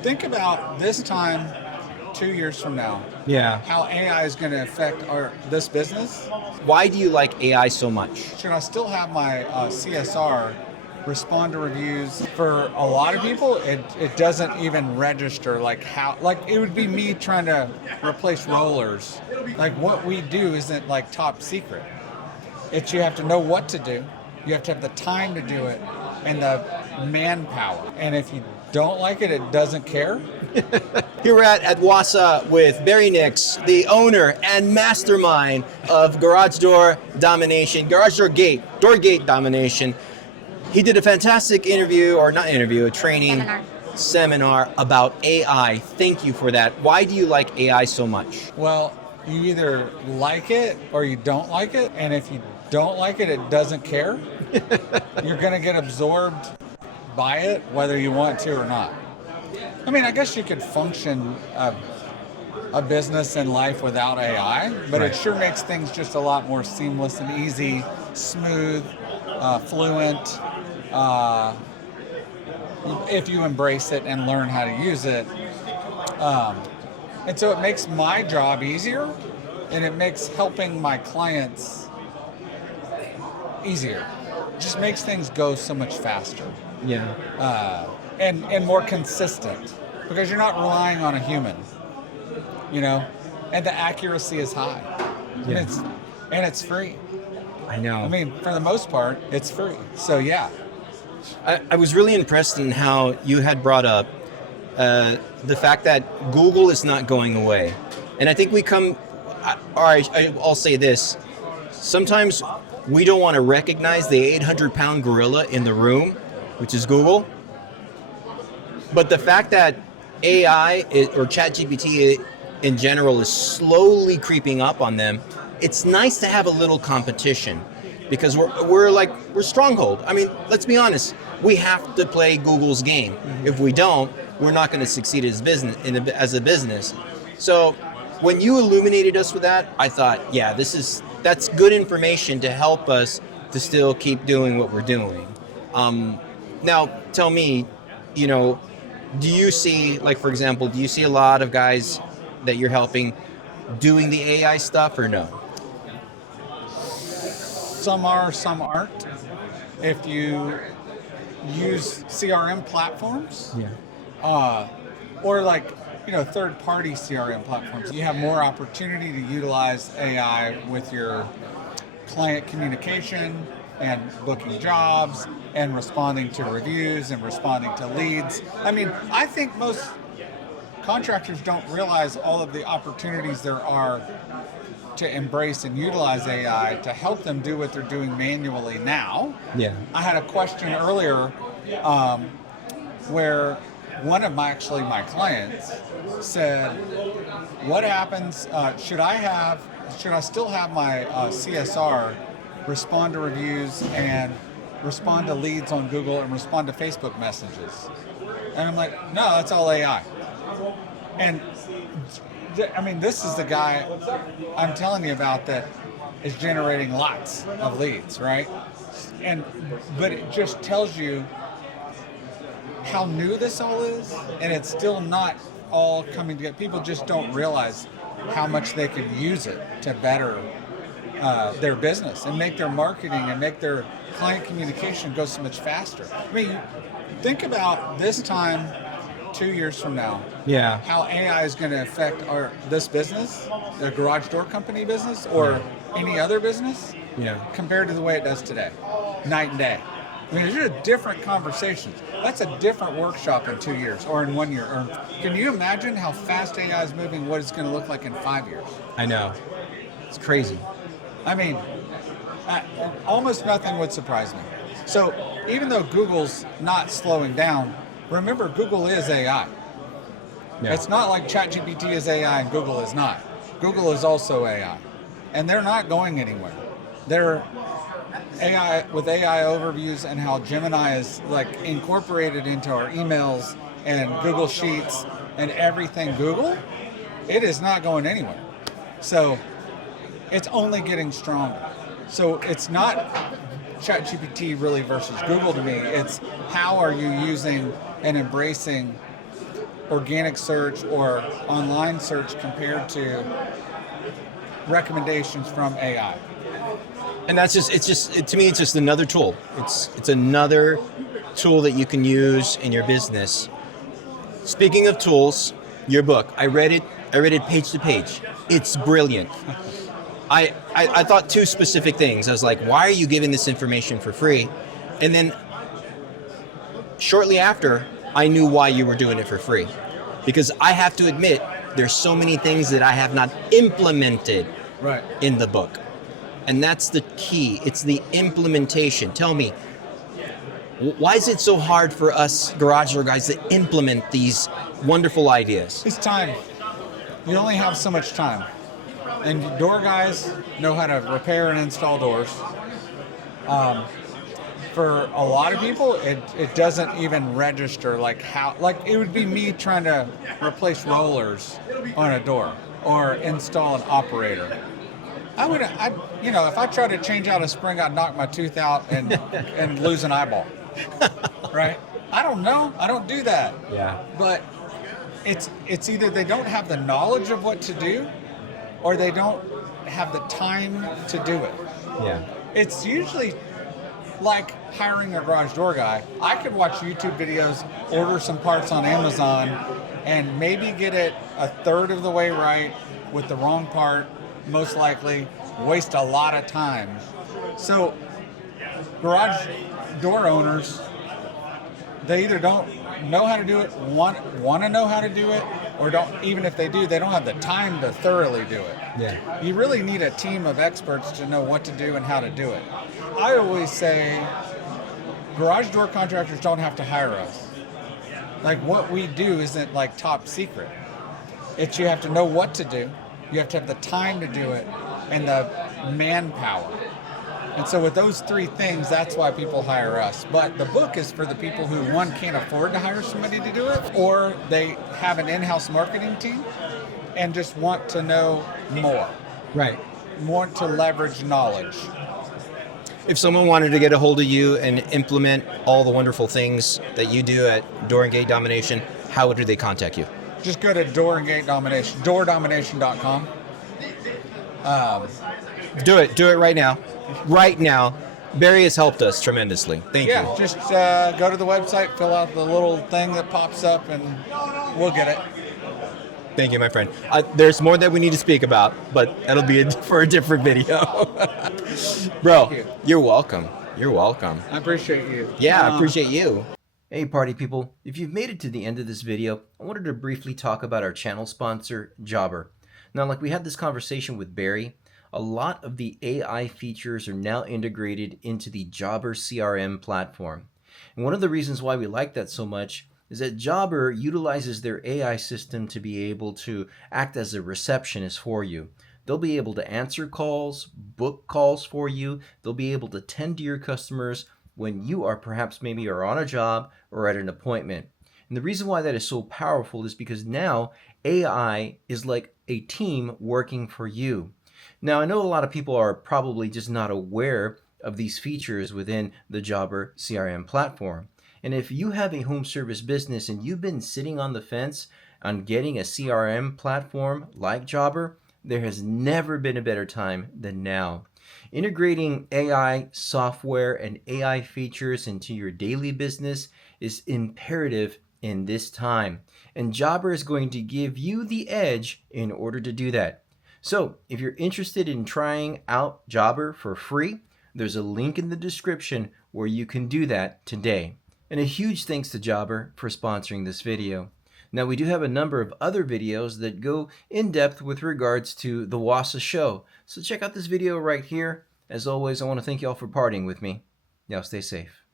Think about this time 2 years from now, Yeah. how AI is going to affect this business. Why do you like AI so much? Should I still have my CSR respond to reviews? For a lot of people, it doesn't even register like it would be me trying to replace rollers. Like what we do isn't like top secret. It's you have to know what to do, you have to have the time to do it, and the manpower. And if you don't like it, it doesn't care. Here we're at Wassa with Barry Nix, the owner and mastermind of Garage Door Domination, Door Gate Domination. He did a fantastic a training seminar about AI. Thank you for that. Why do you like AI so much? Well, you either like it or you don't like it. And if you don't like it, it doesn't care. You're going to get absorbed by it, whether you want to or not. I mean, I guess you could function a business and life without AI, but Right. It sure makes things just a lot more seamless and easy, smooth, fluent, if you embrace it and learn how to use it. And so it makes my job easier, and it makes helping my clients easier. It just makes things go so much faster. Yeah. And more consistent, because you're not relying on a human, and the accuracy is high. Yeah. And it's free. I know. I mean, for the most part, it's free. So yeah. I was really impressed in how you had brought up the fact that Google is not going away. And I think I'll say this. Sometimes we don't want to recognize the 800-pound gorilla in the room, which is Google. But the fact that AI or ChatGPT in general is slowly creeping up on them, it's nice to have a little competition, because we're stronghold. I mean, let's be honest. We have to play Google's game. If we don't, we're not going to succeed as as a business. So when you illuminated us with that, I thought, yeah, that's good information to help us to still keep doing what we're doing. Now, tell me, do you see, like, for example, do you see a lot of guys that you're helping doing the AI stuff or no? Some are, some aren't. If you use CRM platforms, or third-party CRM platforms, you have more opportunity to utilize AI with your client communication and booking jobs and responding to reviews and responding to leads. I mean, I think most contractors don't realize all of the opportunities there are to embrace and utilize AI to help them do what they're doing manually now. Yeah. I had a question earlier where one of my clients said, what happens, should I still have my CSR respond to reviews and respond to leads on Google and respond to Facebook messages? And I'm like, no, that's all AI. And I mean, this is the guy I'm telling you about that is generating lots of leads, right? But it just tells you how new this all is, and it's still not all coming together. People just don't realize how much they could use it to better their business and make their marketing and make their client communication go so much faster. I mean, think about this time 2 years from now, how AI is going to affect this business, the garage door company business, or any other business, compared to the way it does today. Night and day. I mean, these are different conversations. That's a different workshop in 2 years or in 1 year. Or can you imagine how fast AI is moving, what it's going to look like in 5 years? I know. It's crazy. I mean, almost nothing would surprise me. So even though Google's not slowing down, remember, Google is AI. Yeah. It's not like ChatGPT is AI and Google is not. Google is also AI. And they're not going anywhere. They're AI with AI overviews and how Gemini is like incorporated into our emails and Google Sheets and everything Google. It is not going anywhere. So it's only getting stronger. So it's not ChatGPT really versus Google to me. It's how are you using and embracing organic search or online search compared to recommendations from AI. And that's to me, it's just another tool. It's another tool that you can use in your business. Speaking of tools, your book, I read it page to page. It's brilliant. I thought two specific things. I was like, why are you giving this information for free? And then shortly after, I knew why you were doing it for free. Because I have to admit, there's so many things that I have not implemented in the book. And that's the key. It's the implementation. Tell me, why is it so hard for us garage door guys to implement these wonderful ideas? It's time. You only have so much time. And door guys know how to repair and install doors. For a lot of people, it doesn't even register like it would be me trying to replace rollers on a door or install an operator. If I tried to change out a spring, I'd knock my tooth out and lose an eyeball. Right? I don't know. I don't do that. Yeah. But it's either they don't have the knowledge of what to do, or they don't have the time to do it. Yeah. It's usually like hiring a garage door guy. I could watch YouTube videos, order some parts on Amazon, and maybe get it a third of the way right with the wrong part, most likely, waste a lot of time. So garage door owners, they either don't know how to do it, want to know how to do it, or don't. Even if they do, they don't have the time to thoroughly do it. Yeah. You really need a team of experts to know what to do and how to do it. I always say garage door contractors don't have to hire us. Like, what we do isn't like top secret. It's you have to know what to do, you have to have the time to do it, and the manpower. And so with those three things, that's why people hire us. But the book is for the people who, one, can't afford to hire somebody to do it, or they have an in-house marketing team and just want to know more. Right. Want to leverage knowledge. If someone wanted to get a hold of you and implement all the wonderful things that you do at Door and Gate Domination, how do they contact you? Just go to Door and Gate Domination, doordomination.com. Do it right now. Right now. Barry has helped us tremendously. Thank you. Yeah, just go to the website, fill out the little thing that pops up, and we'll get it. Thank you, my friend. There's more that we need to speak about, but that'll be for a different video. Bro, you're welcome. You're welcome. I appreciate you. Yeah, I appreciate you. Hey, party people. If you've made it to the end of this video, I wanted to briefly talk about our channel sponsor, Jobber. Now, like we had this conversation with Barry, a lot of the AI features are now integrated into the Jobber CRM platform. And one of the reasons why we like that so much is that Jobber utilizes their AI system to be able to act as a receptionist for you. They'll be able to answer calls, book calls for you. They'll be able to tend to your customers when you are perhaps maybe are on a job or at an appointment. And the reason why that is so powerful is because now AI is like a team working for you. Now, I know a lot of people are probably just not aware of these features within the Jobber CRM platform. And if you have a home service business and you've been sitting on the fence on getting a CRM platform like Jobber, there has never been a better time than now. Integrating AI software and AI features into your daily business is imperative in this time. And Jobber is going to give you the edge in order to do that. So if you're interested in trying out Jobber for free, there's a link in the description where you can do that today. And a huge thanks to Jobber for sponsoring this video. Now, we do have a number of other videos that go in depth with regards to the WASA show. So check out this video right here. As always, I want to thank you all for partying with me. Y'all stay safe.